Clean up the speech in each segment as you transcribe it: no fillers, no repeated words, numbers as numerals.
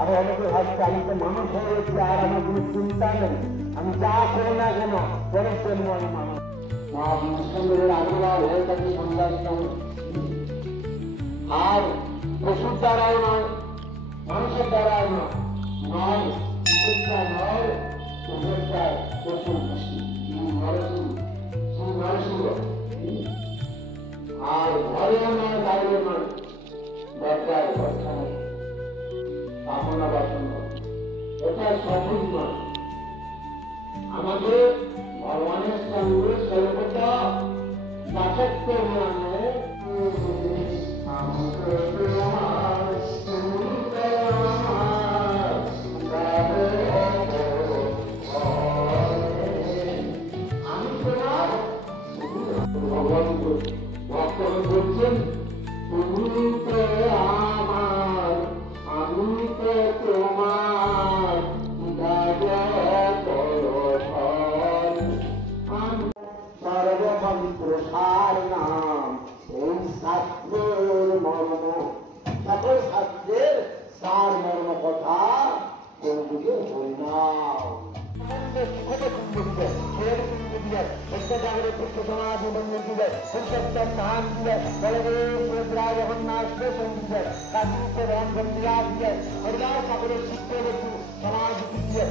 আরো অনেকে ভাবছে আমি তো মানুষ হয়ে গেছি আর আমার কোনো চিন্তা নেই, আমি যা করি না কেন পরের জন্য আমি মানুষ। মহাপুরুষের আশীর্বাদ হয়ে থাকে সন্ধ্যার সময়, আর পশুর দ্বারাও নয়, মানুষের দ্বারাও নয়, নয় নয় পশু নরসিংহ, আর ঘরেও নয় বাইরেও নয়, দরকার দরকার কামনা বাসনা, এটা সঠিক নয়। আমাদের ভগবানের সঙ্গে সর্বদা দাসত্ব মানে ভগবান ভক্তগণ বলছেন, তুমি তো আমার, আমি তো তোমার, সর্বমন্ত্র সার নাম এই শাস্ত্রের মর্ম, সকল শাস্ত্রের সার মর্ম কথা কোনদিকে হরিনাম। সমাজ দিলে ধান দিলে জগন্নাথ দিলে কাজীকে রাম বন্দিরা দিলে হরিদাস ঠাকুরের শিক্ষা দেখু সমাজ দিলে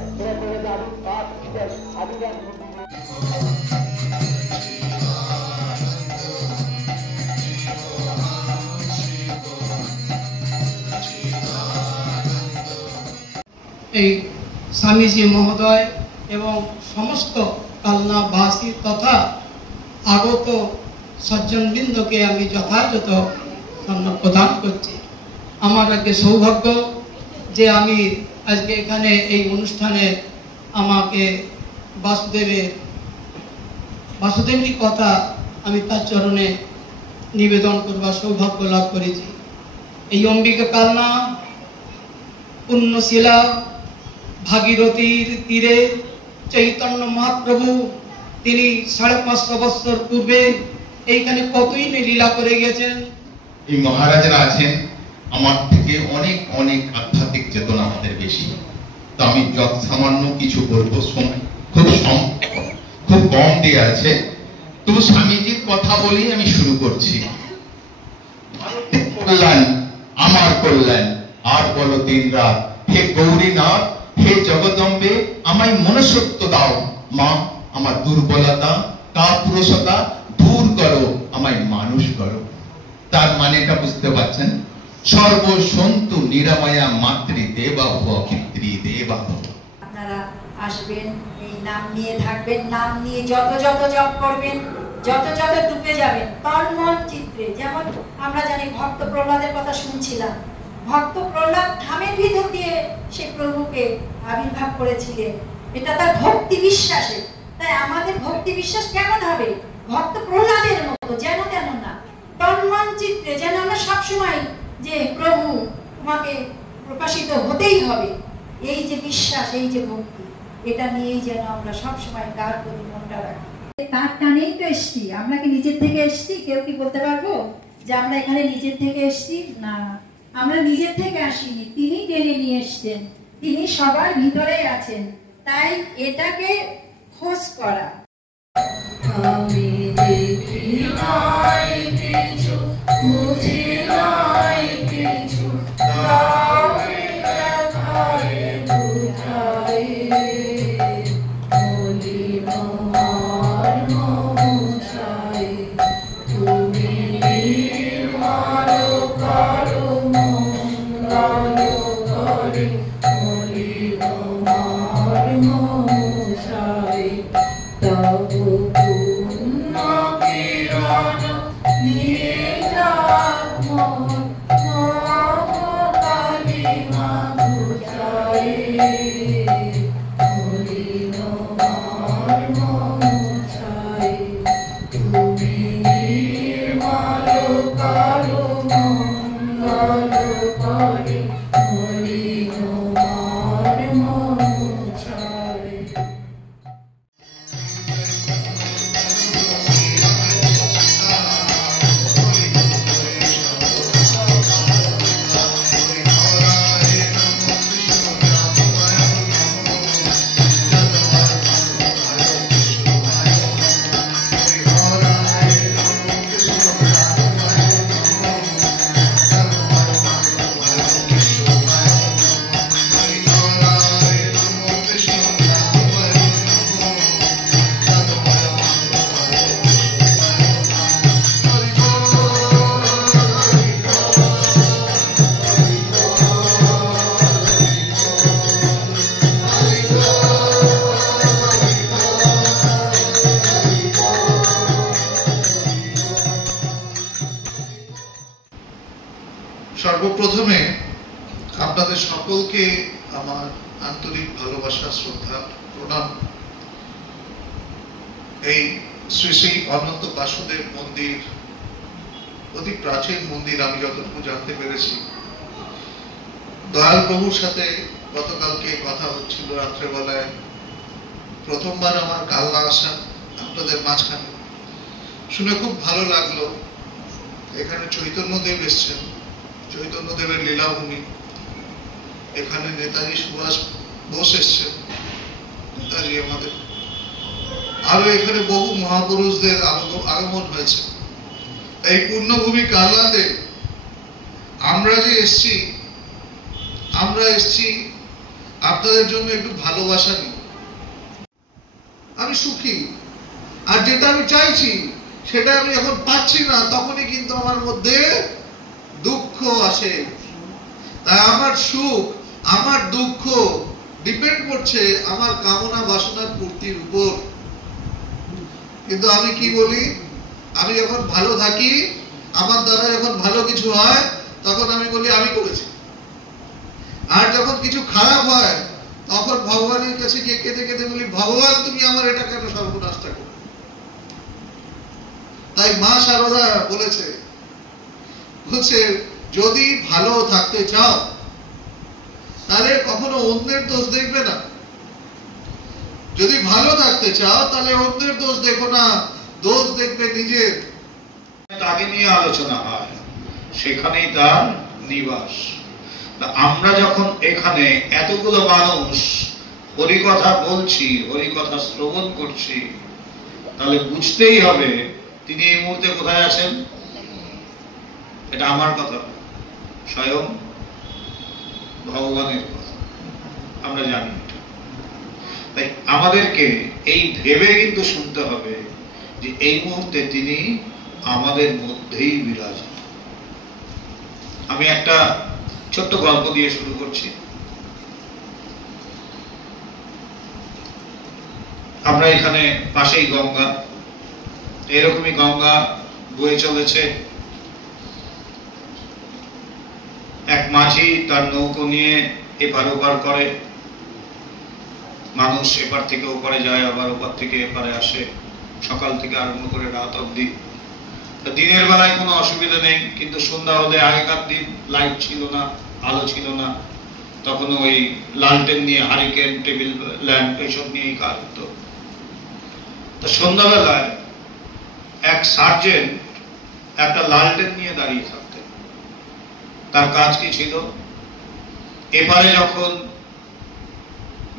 জাদু পাঠ দিলে আদিবাস। এই স্বামীজি মহোদয় এবং সমস্ত কালনাবাসী তথা আগত সজ্জনবৃন্দকে আমি যথাযথ সম্মান প্রদান করছি। আমার আজকে সৌভাগ্য যে আমি আজকে এখানে এই অনুষ্ঠানে আমাকে বাসুদেবের কথা আমি তার চরণে নিবেদন করবার সৌভাগ্য লাভ করেছি। এই অম্বিকা কালনা পুণ্যশিলা ভাগীরথীর তীরে চৈতন্য মহাপ্রভু তিনি 550 বছর পূর্বে এইখানে কতই লীলা করে গেছেন। এই মহারাজরা আছেন আমার থেকে অনেক অনেক আধ্যাত্মিক চেতনা আমাদের বেশি, তো আমি যত সামান্য কিছু বলবো, সময় খুব কম দিয়ে আছে, তবু স্বামীজির কথা বলেই আমি শুরু করছি। কল্যাণ আমার কল্যাণ আর বলো দিন রাত, হে গৌরীনাথ, হে জগদম্বে, আমায় মনুষ্যত্ব দাও মা, আমার দুর্বলতা কাপুরুষতা দূর করো, আমায় মানুষ করো। তার মানেটা বুঝতে পারছেন? সর্বসন্তু নিরাময়া মাতৃ দেবা ভব পিতৃ দেবা ভব। আপনারা আসবেন, এই নাম নিয়ে থাকবেন, নাম নিয়ে যত যত জপ করবেন, যত যত ডুবে যাবেন তন মন চিত্রে। যেমন আমরা জানি ভক্ত প্রহ্লাদের কথা শুনছিলাম, ভক্ত প্রহ্লাদ ধামের ভিতর দিয়ে সে প্রভুকে আবির্ভাব করেছিলেন, এটা তার ভক্তি বিশ্বাসে। তাই আমাদের ভক্তি বিশ্বাস কেমন হবে? ভক্ত প্রহ্লাদের মতো, যেন তেন না, তন্মন চিত্রে, যেন আমরা সবসময় যে প্রভু তোমাকে প্রকাশিত হতেই হবে, এই যে বিশ্বাস, এই যে ভক্তি, এটা নিয়েই যেন আমরা সবসময় তার প্রতি মনটা রাখি। তার টানেই তো এসছি আমরা, কি নিজের থেকে এসছি? কেউ কি বলতে পারবো যে আমরা এখানে নিজের থেকে এসছি? না, আমরা নিজের থেকে আসিনি, তিনি টেনে নিয়ে এসছেন, তিনি সবার ভিতরেই আছেন। তাই এটাকে খোঁজ করা। আমি দেখি নাই কিছু, বুঝি নাই কিছু, তাই দেখায় বুঝায়, বলি আমার মহাশয়, তুমি নির্মল করো মঙ্গল করে, বলি আমার মহাশয়, তবু পূর্ণ কিরণ নিয়ে যাক মন। সর্বপ্রথমে আপনাদের সকলকে আমার আন্তরিক ভালোবাসা, শ্রদ্ধা, প্রণাম। এই শ্রী শ্রী অনন্ত বাসুদেব মন্দির অতি প্রাচীন মন্দির, আমি যতটুকু জানতে পেরেছি। দয়াল প্রভুর সাথে গতকালকে কথা হচ্ছিল রাত্রেবেলায়। প্রথমবার আমার কালনা আসা আপনাদের মাঝখানে, শুনে খুব ভালো লাগলো। এখানে চৈতন্যদেব এসছেন, চৈতন্যদেবের লীলাভূমি। এখানে নেতাজি সুভাষ বোস এসছেন, নেতাজি আমাদের। আরো এখানে বহু মহাপুরুষদের আগমন হয়েছে। এই পুণ্যভূমি কালনাতে আমরা যে এসছি, আমরা এসছি আপনাদের জন্য একটু ভালোবাসা নিয়ে। আমি সুখী, আর যেটা আমি চাইছি সেটা আমি এখন পাচ্ছি না, তখনই কিন্তু আমার মধ্যে দুঃখ আসে। তাই আমার সুখ, আমার দুঃখ ডিপেন্ড করছে আমার কামনা বাসনার পূর্তির উপর। কিন্তু আমি কি বলি, আমি যখন ভালো থাকি, আমার দ্বারা যখন ভালো কিছু হয়, তখন আমি বলি আমি করেছি। আর যখন কিছু খারাপ হয়, তখন ভগবানের কাছে গিয়ে কেঁদে কেঁদে বলি, ভগবান তুমি আমার এটা কেন সর্বনাশটা করো। তাই মা শারদা বলছে যদি ভালো থাকতে চাও তাহলে কখনো অন্যের দোষ দেখবে না। যদি ভালো থাকতে চাও তাহলে অন্যের দোষ দেখো না, দোষ দেখবে নিজের। তাকে নিয়ে আলোচনা হয়, সেখানেই তার নিবাস। আমরা যখন এখানে এতগুলো মানুষ হরিকথা বলছি, হরিকথা শ্রবণ করছি, তাহলে বুঝতেই হবে তিনি এই মুহূর্তে কোথায় আছেন। এটা আমার কথা, স্বয়ং ভগবানের কথা, আমরা জানি। তাই আমাদেরকে এই ভেবে কিন্তু শুনতে হবে যে এই মুহূর্তে তিনি আমাদের মধ্যেই বিরাজ। আমি একটা ছোট্ট গল্প দিয়ে শুরু করছি। আমরা এখানে পাশেই গঙ্গা, এরকমই গঙ্গা বয়ে চলেছে। এক মাঝি তার নৌকো নিয়ে এপার ওপার করে, মানুষ এপার থেকে ওপারে যায়, আবার ওপার থেকে এপারে আসে, সকাল থেকে আরম্ভ করে রাত অবধি। দিনের বেলায় কোনো অসুবিধা নেই, কিন্তু সন্ধ্যা হলে, আগেকার দিন লাইট ছিল না, আলো ছিল না, তখন ওই লালটেন নিয়ে, হারিকেন, টেবিল ল্যাম্প এইসব নিয়েই কাজ হতো। তো সন্ধ্যাবেলায় এক সার্জেন্ট একটা লালটেন নিয়ে দাঁড়িয়ে থাকতেন। তার কাজ কি ছিল, এপারে যখন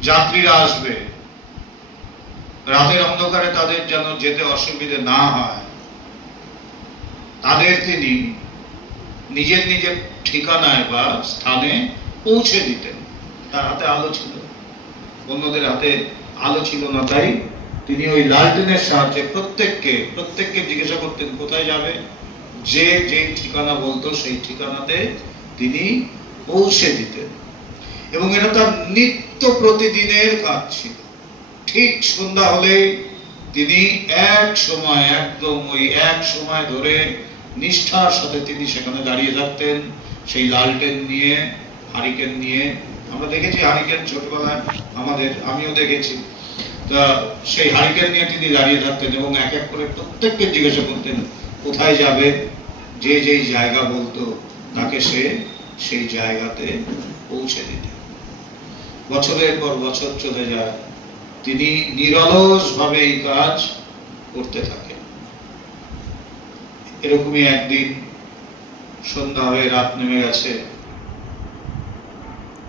যাত্রীরা আসবে, রাতের অন্ধকারে তাদের যেন যেতে অসুবিধে না হয়, তাদের তিনি নিজের নিজের ঠিকানায় বা স্থানে পৌঁছে দিতেন। তার হাতে আলো ছিল, অন্যদের হাতে আলো ছিল না, তাই তিনি ওই লালটেনের সাহায্যে প্রত্যেককে জিজ্ঞাসা করতেন কোথায় যাবে। যে ঠিকানা বলতো সেই ঠিকানাতে তিনি পৌঁছে দিতেন। এবং এটা তার নিত্য প্রতিদিনের কাজ ছিল। ঠিক সন্ধ্যা হলে তিনি এক সময়, একদম ওই এক সময় ধরে নিষ্ঠার সাথে তিনি সেখানে দাঁড়িয়ে থাকতেন, সেই লালটেন নিয়ে, হারিকেন নিয়ে। আমরা দেখেছি হারিকেন ছোটবেলায় আমিও দেখেছি। তা সেই হারিকেন নিয়ে তিনি দাঁড়িয়ে থাকতেন এবং এক এক করে প্রত্যেককে জিজ্ঞাসা করতেন কোথায় যাবে। যে যেই জায়গা বলতো তাকে সে সেই জায়গাতে পৌঁছে দিতেন। বছরের পর বছর চলে যায়, তিনি নিরলস ভাবে এই কাজ করতে থাকেন। এরকমই একদিন সন্ধ্যা হয়ে রাত নেমে গেছে,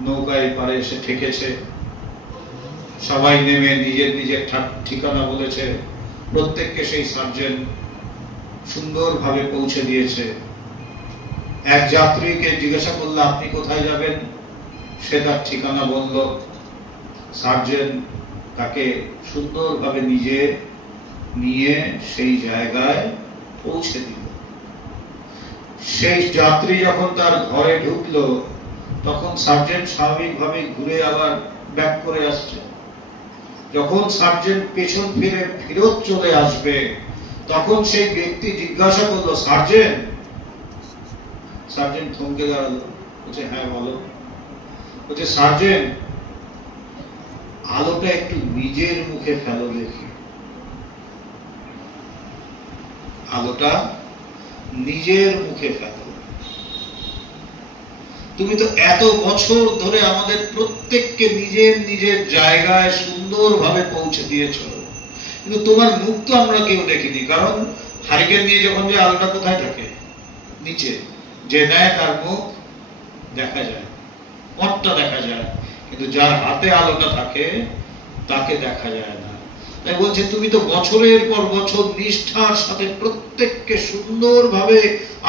নৌকায় পারে এসে ঠেকেছে, সবাই নেমে নিজের নিজের ঠিকানা বলেছে, প্রত্যেককে সেই সার্জেন্ট সুন্দরভাবে পৌঁছে দিয়েছে। এক যাত্রীকে জিজ্ঞাসা করলো আপনি কোথায় যাবেন, সে তার ঠিকানা বলল। সার্জেন্ট তাকে সুন্দরভাবে নিয়ে সেই জায়গায় পৌঁছে দিল। সেই যাত্রী যখন তার ঘরে ঢুকলো, তখন সার্জেন্ট স্বাভাবিকভাবে ঘুরে আবার ব্যাক করে আসছে। যখন সার্জেন্ট পেছন ফিরে ফেরত চলে আসবে, তখন সেই ব্যক্তি জিজ্ঞাসা করলো, সার্জেন্ট সার্জেন্ট থমকে দাঁড়ালো, বলছে হ্যাঁ বলো। বলছে সার্জেন্ট, আলোটা একটু নিজের মুখে ফেলো দেখি। আলোটা নিজের মুখে ফেলো। তুমি তো এত বছর ধরে আমাদের প্রত্যেককে নিজের নিজের জায়গায় সুন্দরভাবে পৌঁছে দিয়েছ, কিন্তু তোমার মুখ তো আমরা কেউ দেখিনি। কারণ হারিকেন নিয়ে যখন যে আলোটা কোথায় থাকে? নিচে। যে নেয় তার মুখ দেখা যায়, পথটা দেখা যায়, কিন্তু যার হাতে আলোটা থাকে তাকে দেখা যায় না। তাই বলছে তুমি তো বছরের পর বছর নিষ্ঠার সাথে প্রত্যেককে সুন্দরভাবে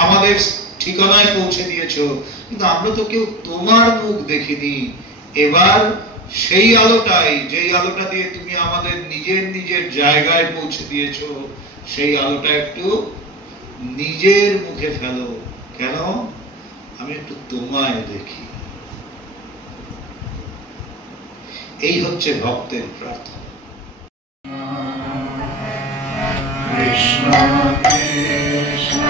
আমাদের ঠিকানায় পৌঁছে দিয়েছো, কিন্তু আমরা তো কেউ তোমার মুখ দেখিনি। এবার সেই আলোটাই, যেই আলোটা দিয়ে তুমি আমাদের নিজের নিজের জায়গায় পৌঁছে দিয়েছো, সেই আলোটা একটু নিজের মুখে ফেলো। কেন? আমি একটু তোমায় দেখি। এই হচ্ছে ভক্তের প্রার্থনা। কৃষ্ণ কৃষ্ণ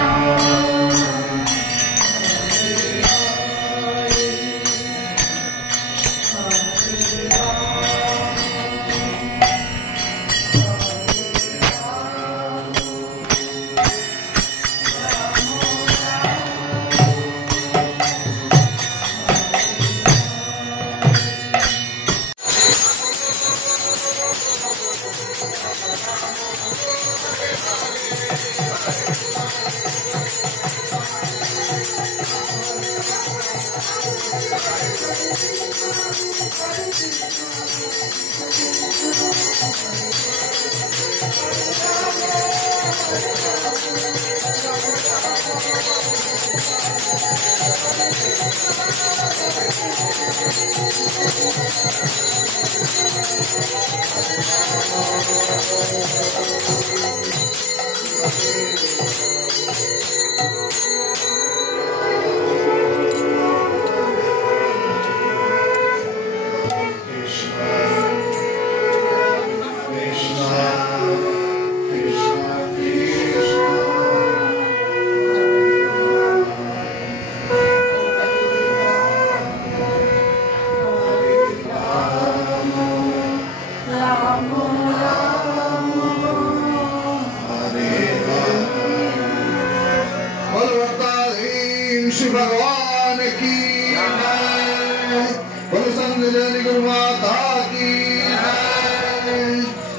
श्री भगवान की जय, बोलो संजय गुरु माता की जय,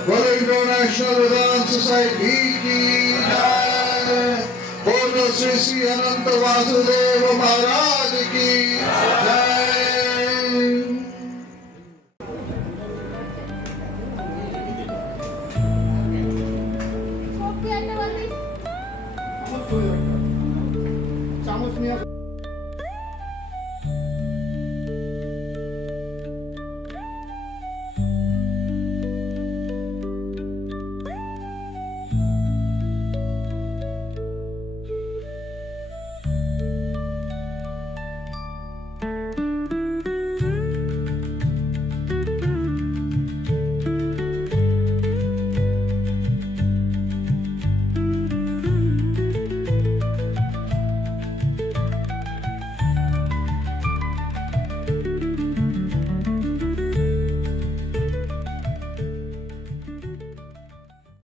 बोलो इंटरनेशनल वेदांत सोसाइटी की जय, बोलो श्री श्री अनंत वासुदेव महाराज की